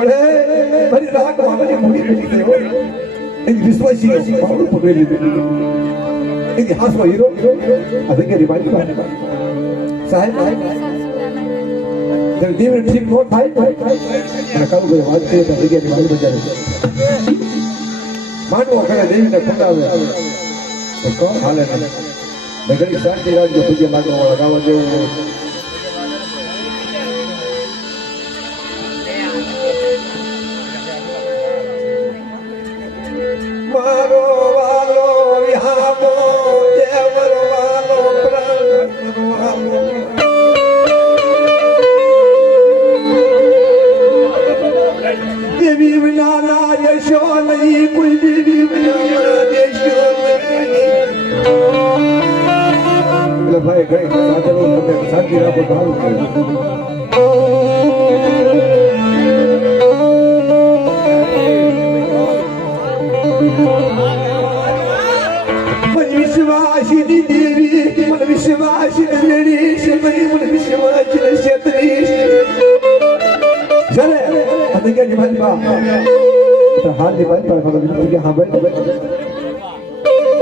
પડે મારી રાગ મારી મૂડી બેઠી ગયો એક વિશ્વાસી પાવડું પકડી લીધું એક હાસવા હીરો આ જગ્યાની મારી સાહેબ દેવ ઠીક નો થાય અને કાળુ ભાઈ વાત કરીએ તો જગ્યાની મારી બજારે માનવો કરે દેવીને ખંડાવે તો કોણ હાલે નહીં ઘડી શાંતિ રાખજો પૂજ્ય લાગવા લગાવવા જેવું મારો વાલો વિહામો દેવર વાલો પ્રાણ વાલો દેવી વિના ના યશો નહીં કોઈ દેવી વિના યશો નહીં ભાઈ ગઈ સાથે તમે શાંતિ રાખો તો વિશ્વાસી દેવી મને વિશ્વાસી લેડી છે મને વિશ્વાસી ક્ષેત્રી ચલે અને કે મારી બા તો હાલ ની બાઈ પર ખબર કે હા ભાઈ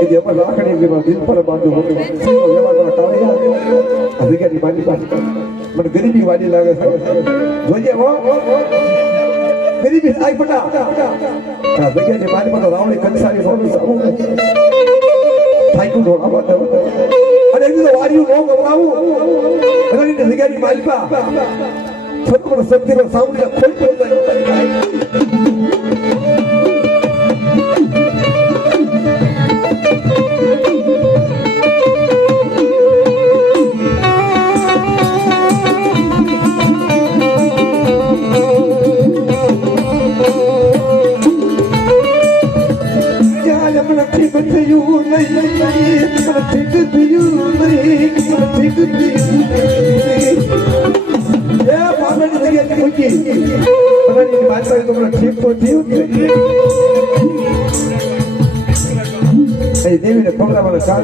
ये अपन लाखने के बाद दिल पर बांधो हो सीनो व्यवहार का टाळिया अधिकारी बानी पास मन गरीबी वाली लागे જોજે હો ગરીબી આઈ પટા આ જગ્યાની બાની પર રાવણી કંસારી સોનું સામું થાઈકું ઢોળાવા દો અને એ તો વાર્યું નો ગવરાવું અને જગ્યાની બાની પા છોકરો સત્યનો સામું ખોઈ પડી દેવીને પગલામાં ચાર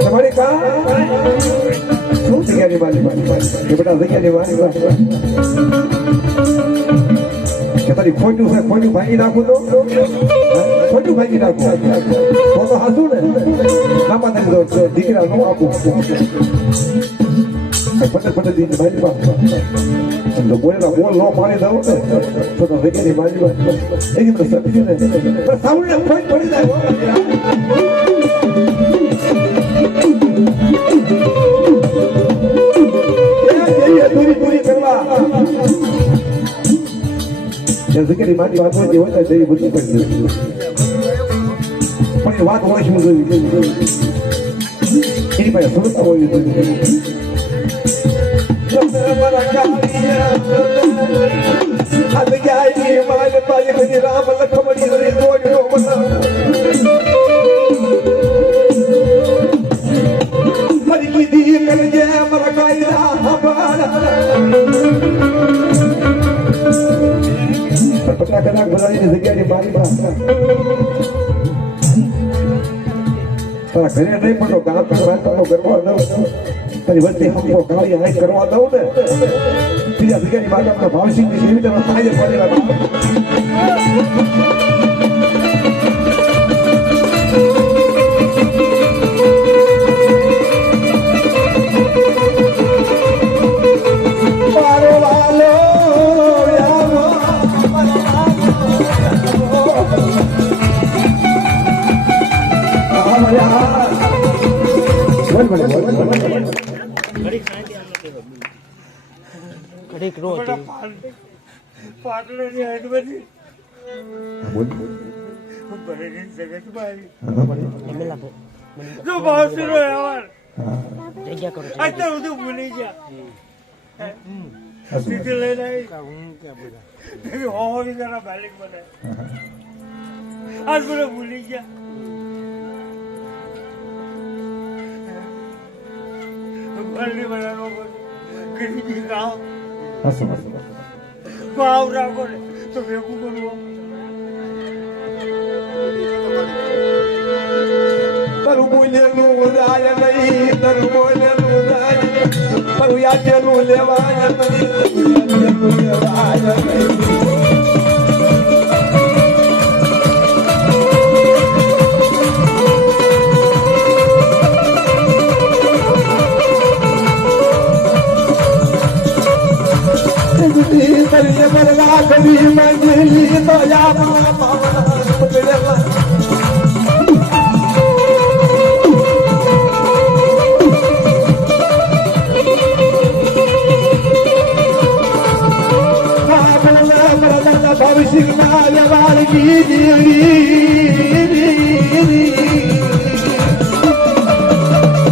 તમારી કા શું જગ્યાની મારી એ બધા જગ્યાની મારી કે તારી ખોટું છે ખોટું ભાંગી નાખું તો ખોટું ભાંગી નાખું તો હાસું ને નામા તારી દીકરા નો આપું પટે દીને મારી પાસે તો બોલેલા બોલ નો પાણી દઉં ને તો જગ્યાની મારી એક મિનિટ સતી ને પણ સાઉન્ડ ખોટ પડી જાય પૂરી કરવા જગ્યાની મારી વાત હોય હોય તો બધી પડી પણ એ વાત હોય શું જોઈ એની પાસે સુરત હોવી જોઈએ રામ લખમણી હરી કીધી કરજે મારા કાયદા પટલા કલાક બોલાવીને જગ્યાની મારી તારા ઘરે નહીં પણ ગામ કરવા દઉં તારી વચ્ચે હમકો ગાળી હાઈ કરવા દઉં ને ત્રીજા જગ્યાની બાદ આપણા ભાવસિંહની જેવી તમે ફાયદે પડેલા ઘડીક રોજ પાટણની હાઈટમાંથી ભરેલી જગત મારી જો ભાવસરો યાર જગ્યા કરો અત્યારે બધું ભૂલી ગયા સીધી લઈને આવી હોવી જરા માલિક બને આજ બધું ભૂલી ગયા ભરલી બનાવો ગરીબી ગાવ ભાવ રાખો ને તો ભેગું કરવું તારું બોલેલું જાય નહીં તારું બોલેલું જાય પણ યાદેલું લેવાય નહીં લેવાય નહીં કરીએ બરલા કરી મંજલી તો યામા પાવન પકડેલા ભવિષ્ય માં વ્યવહાર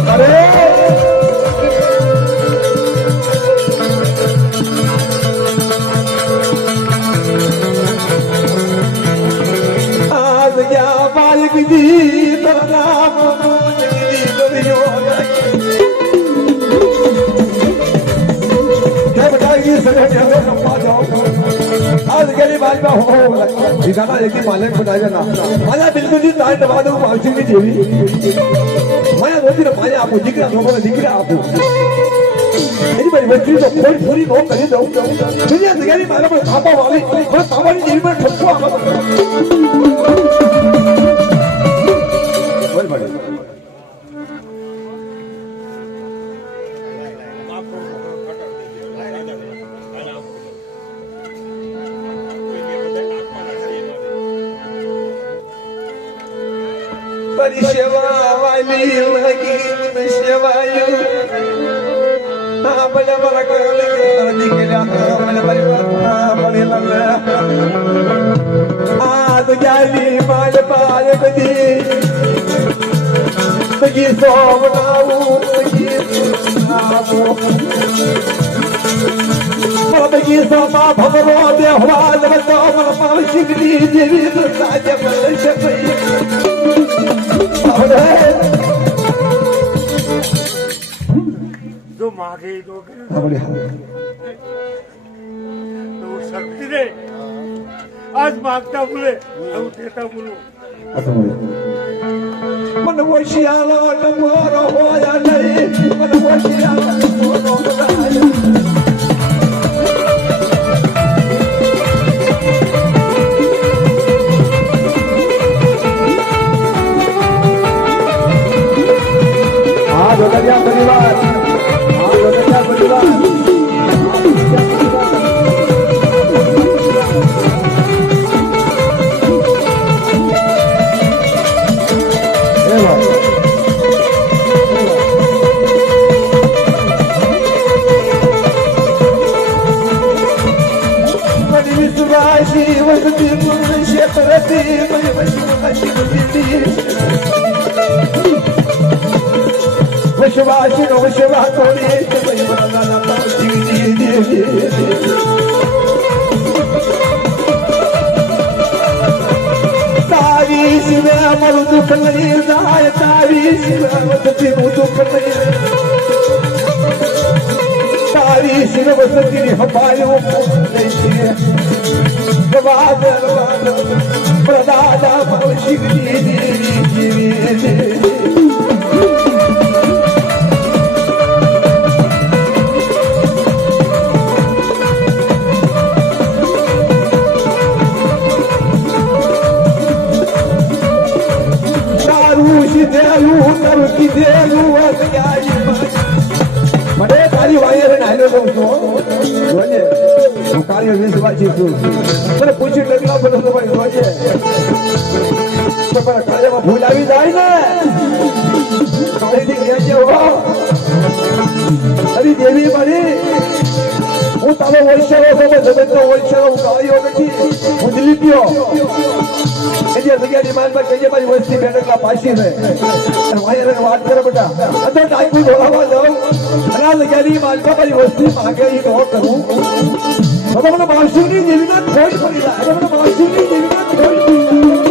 અરે आज गेली बात में हो दिखाना एक ही मालक बनाया ना माया बिल्कुल ही तार दबा दो मावशी की जेवी माया रोती ना माया आपको दिख रहा आपको मेरी बड़ी बच्ची तो पूरी पूरी नो करी दो दुनिया से गेली माला पर पापा वाली पर पापा की जेवी में ठप्पू आवा बोल बड़े सेवा वाली लगी सेवायु बड़े बड़ा कर निकला बड़े बड़े लगे आज जाली माल पाल बदी तगी सोवनाऊ तगी नामो तगी सोमा भवरो देहवाल बतो मन पावशिकली देवी साजे बल शपई जो मागे तो शक्ति रे आज मागता बोले देता बोलो मन वशियाला मोर होया नहीं मन वशियाला मोर होया परिवार परिवार विश्वासी वसती क्षेत्रती विश्वासी नो विश्वा तोड़ी तारी शिव मरु दुख नहीं जाए तारी शिव वसती दुख नहीं तारी शिव वसती हमारे प्रदादा शिव મને તારી વાયર નાયલો દઉં છું જોજે હું કાર્ય વિશ્વાસી છું મને પૂછી ડગલા બધો તો ભાઈ જોજે તો પણ કાર્યમાં ભૂલ આવી જાય ને તારીથી કહેજે હો અરે દેવી મારી હું તારો વૈશાળો છું જગતનો વૈશાળો હું કાર્યો નથી હું દિલીપ્યો એટલે જગ્યાની માનમાં કહીએ મારી વસ્તી બેઠકલા પાછી રહે અને વાયર વાત કરે બેટા અંદર ટાઈપું ઢોળાવા જાઉં અને આ જગ્યાની માનમાં મારી વસ્તી માગે એ ન કરું તો મને માવશીની દેવીના ખોજ પડી જાય મને માવશીની દેવીના ખોજ પડી જાય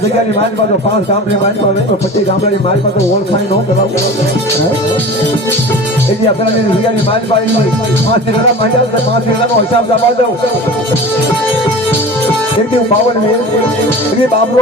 જગ્યાની મારી પાસે 5 ગામડે મારી પાસે 25 ગામડાની મારી પાસે ઓળખાણ ન કરાવું એટલે આપણાની જગ્યાની મારી પાસે 5 જણા માંડ્યા 5 જણાનો હિસાબ જમા દઉં એક 52 બાબરો